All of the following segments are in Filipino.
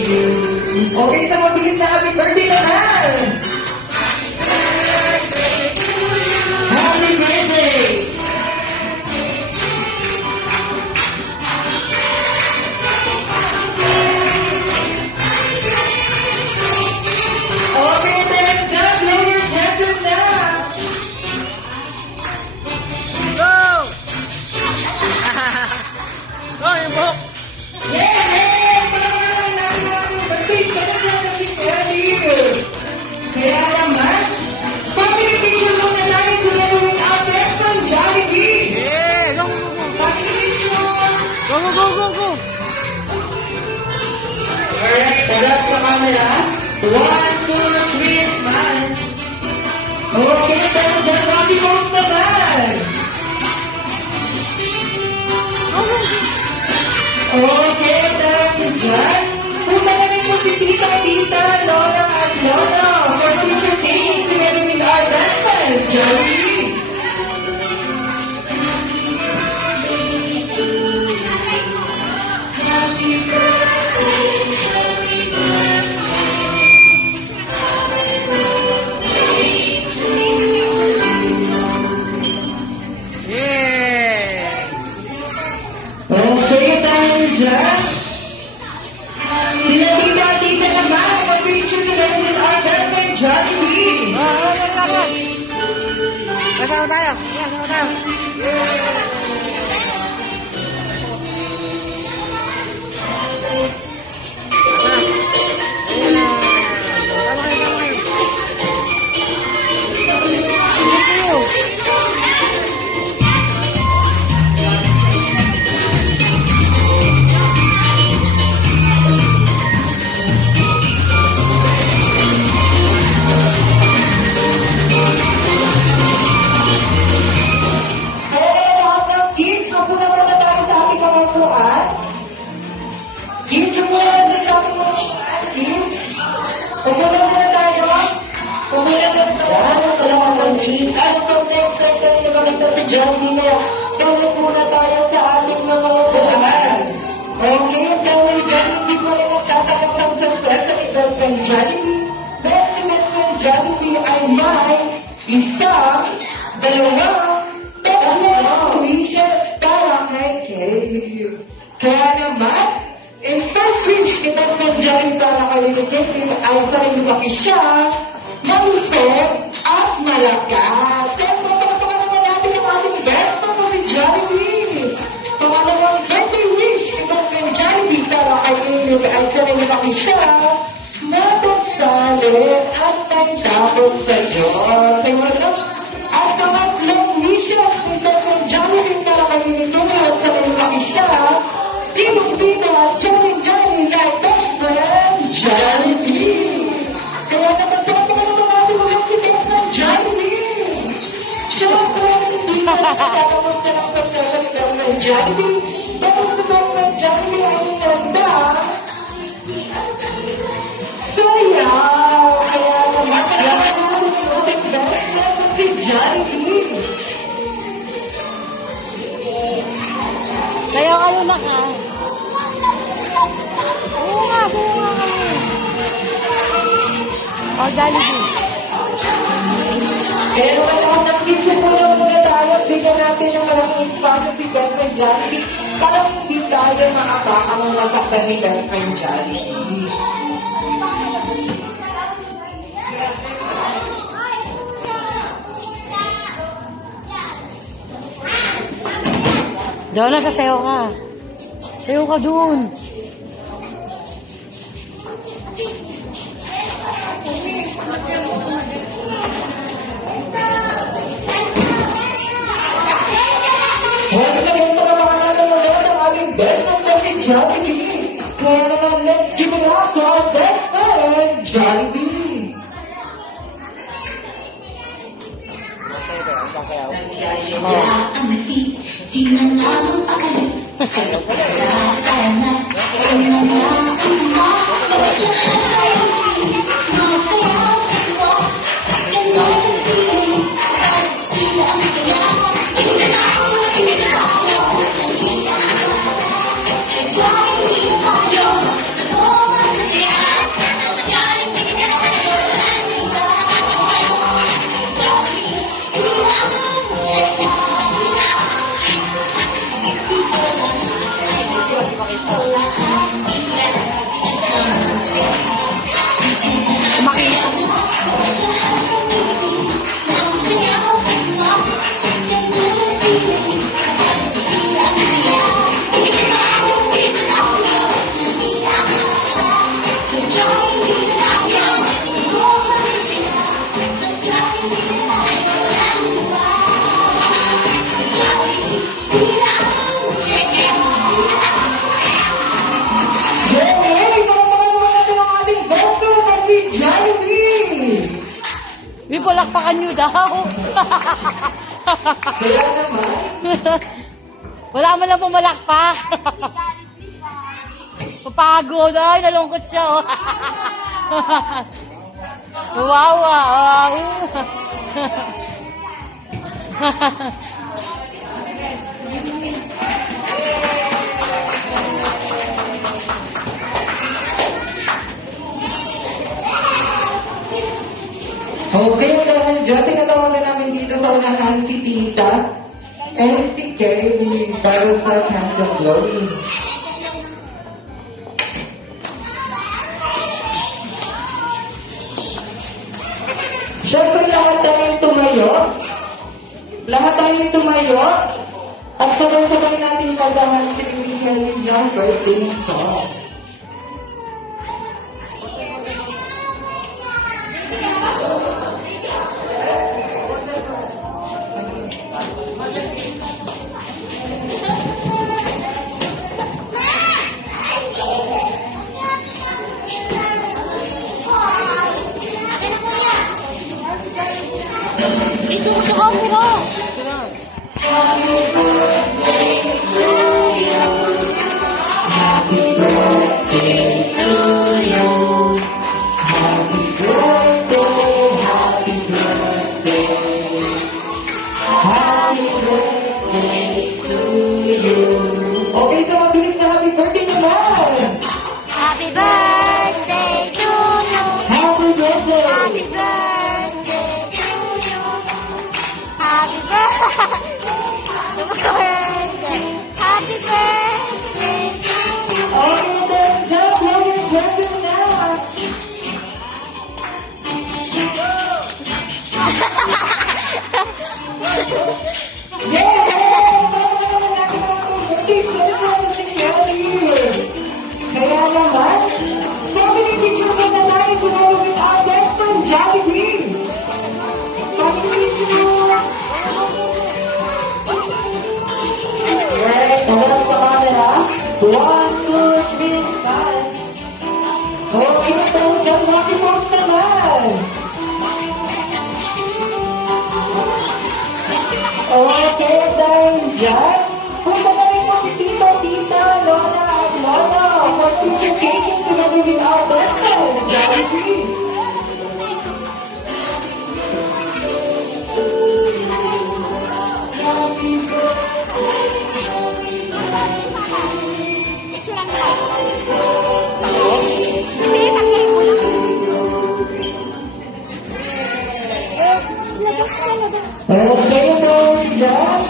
Okay, sa mabilis na happy birthday naman! Happy birthday! Okay, let's go! Blow your candles now! Go! Oh, yung buhok! Kaya naman, pag-picture mo na tayo sila ng outfit from Jollibee. Yeah! Go, go, go! Pag-picture! Go, go, go, go, go! Alright, sarap sa camera. 1, 2, 3, smile. Okay, tayo dyan, happy post naman. Go, go, go! Okay, tayo dyan. Punta na rin po si Tita, Lola at Lolo for picture taking together with our best friend, Jollibee. Happy Yeah! Okay, tayo dyan. Sila Tita naman for picture together with our best friend, Jollibee. Kasama tayo! Kasama tayo! Gawin muna tayo sa ating mga upuan. Okay, dahil dyan, hindi ko rin nagtatanong sa surpresa ni best friend Jollibee. Best friend Jollibee ay may isang, dalawang, tatlong wishes para kay Kay. Kaya naman, in first wish ni best friend Jollibee para kay Kay ay sa rin lumaki siya, malusog at malakas. Siyempre, pagpapagawa naman natin yung ating best friend si Jollibee. Pangalawang birthday wish ni best friend Jollibee para kay Kay ay sa rin lumaki siya, mapagsalit at nagtapos sa Diyos. At pangatlong wishes ni best friend Jollibee para kay Kay at sa rin lumaki siya, Pinong-pina, Johnny, like best friend Jollibee. Kaya napagpapagawa naman natin ulit si best friend Jollibee. Siyempre, hindi na nakakapos na lang sa pera ni best friend Jollibee. Dahil si best friend Jollibee ay nagda. Sayaw! Kaya naman, kaya natin ang ating best friend si Jollibee. Sayaw ka muna ka. Oo nga, sayaw nga kami. O, Jollibee. Pero ang nag-isip mo lang muna tayo, bigyan natin ng maraming espacio si best friend Jollibee para hindi tayo makapaka ang masaktan ni best friend Jollibee. Donna, sasayaw ka. Sayaw ka dun. Once again, pagkamakalaga mo naman ang aming best friend na si Jollibee. Kaya naman, let's give it up to our best friend, Jollibee. Di man lamang pagkalit. Kaya na, palakpakan nyo daw. Kaya naman, Wala man lang pumalakpak. Papagod. Ay, nalungkot siya. Oh. Wawa. Wow. okay, dahil dyan, tinatawagan namin dito sa unahan si Tita and si Kerry para sa Hands of Glory. Siyempre, lahat tayong tumayo. Lahat tayong tumayo. At sabay-sabay natin kantahan si Miguel's birthday song. Dito ko sa camera. Okay, so mabilis na happy birthday naman! Happy birthday to you. Happy birthday! Happy birthday to you. Happy birthday. Happy birthday to you. Okay, then, just happy birthday na! Yeah! Kaya naman, family picture ko na tayo tomorrow with our best friend, Jollibee. Family picture mo. Right, tawag sa camera. 1, 2, 3, start. Okay, so, dyan, makipos naman. Okay, dahil dyan, punta na rin po si Tito, Tita, Lola, at Lola for future caking together with our best friend, Jollibee. Picture lang ba? Hindi, tagay mo lang. Labas ka, labas. Okay, dahil dyan,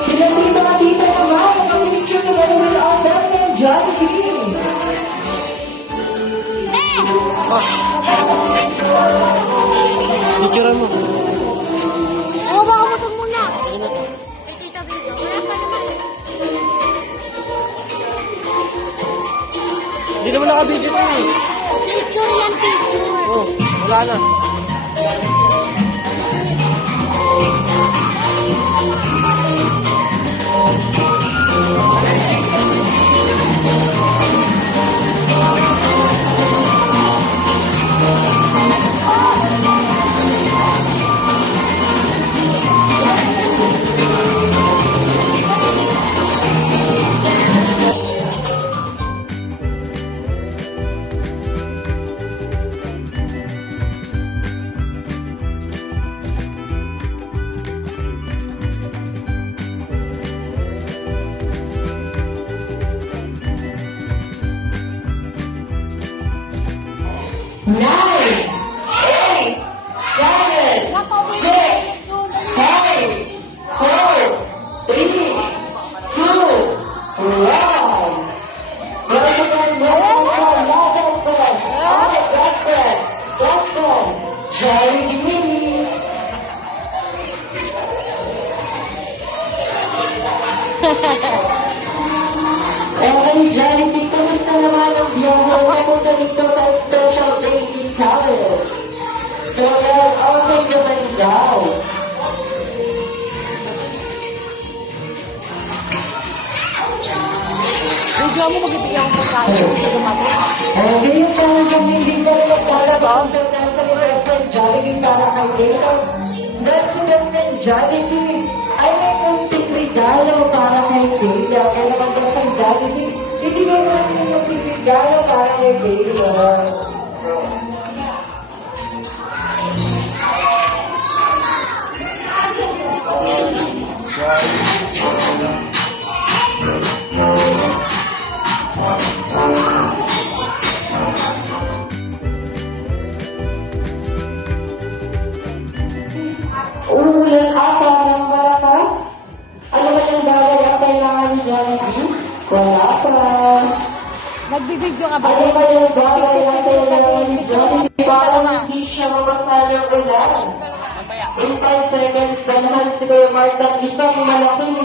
sila Tito at Tita naman, ang picture together with our best friend, Jollibee. Picturean mo. Oo, baka mo ito muna. Kay Tita Vito. Wala pa naman. Hindi naman naka-video to eh. Picture yan, picture. Oh, wala na. Nine, 8, 7, 6, 5, 4, 3, 2, 1. Best friend, Jollibee. Okay, Jollibee, kamusta naman ang biyahe napunta dito sa special baking palace? So, okay naman daw. Bigla mo magibigyan ko pagkain sa dumating. Okay, yung talagang hindi ka rin naglalabas. So, nasa ni best friend Jollibee para kay Dale. Dahil si best friend Jollibee ay may kunting regalo para kay Dale. Kaya naman best friend Jollibee, ibigay natin yung kunting regalo para kay Dale. Uulan ata ng malakas? Ano ba yung bagay ang kailangan ni Jollibee? Wala pa. Nagbibideo ka ba? Ano ba yung bagay ang kailangan ni Jollibee para hindi siya mabasa ng ulan? In 5 seconds, dalhan si Kuya Mark ng isang malaking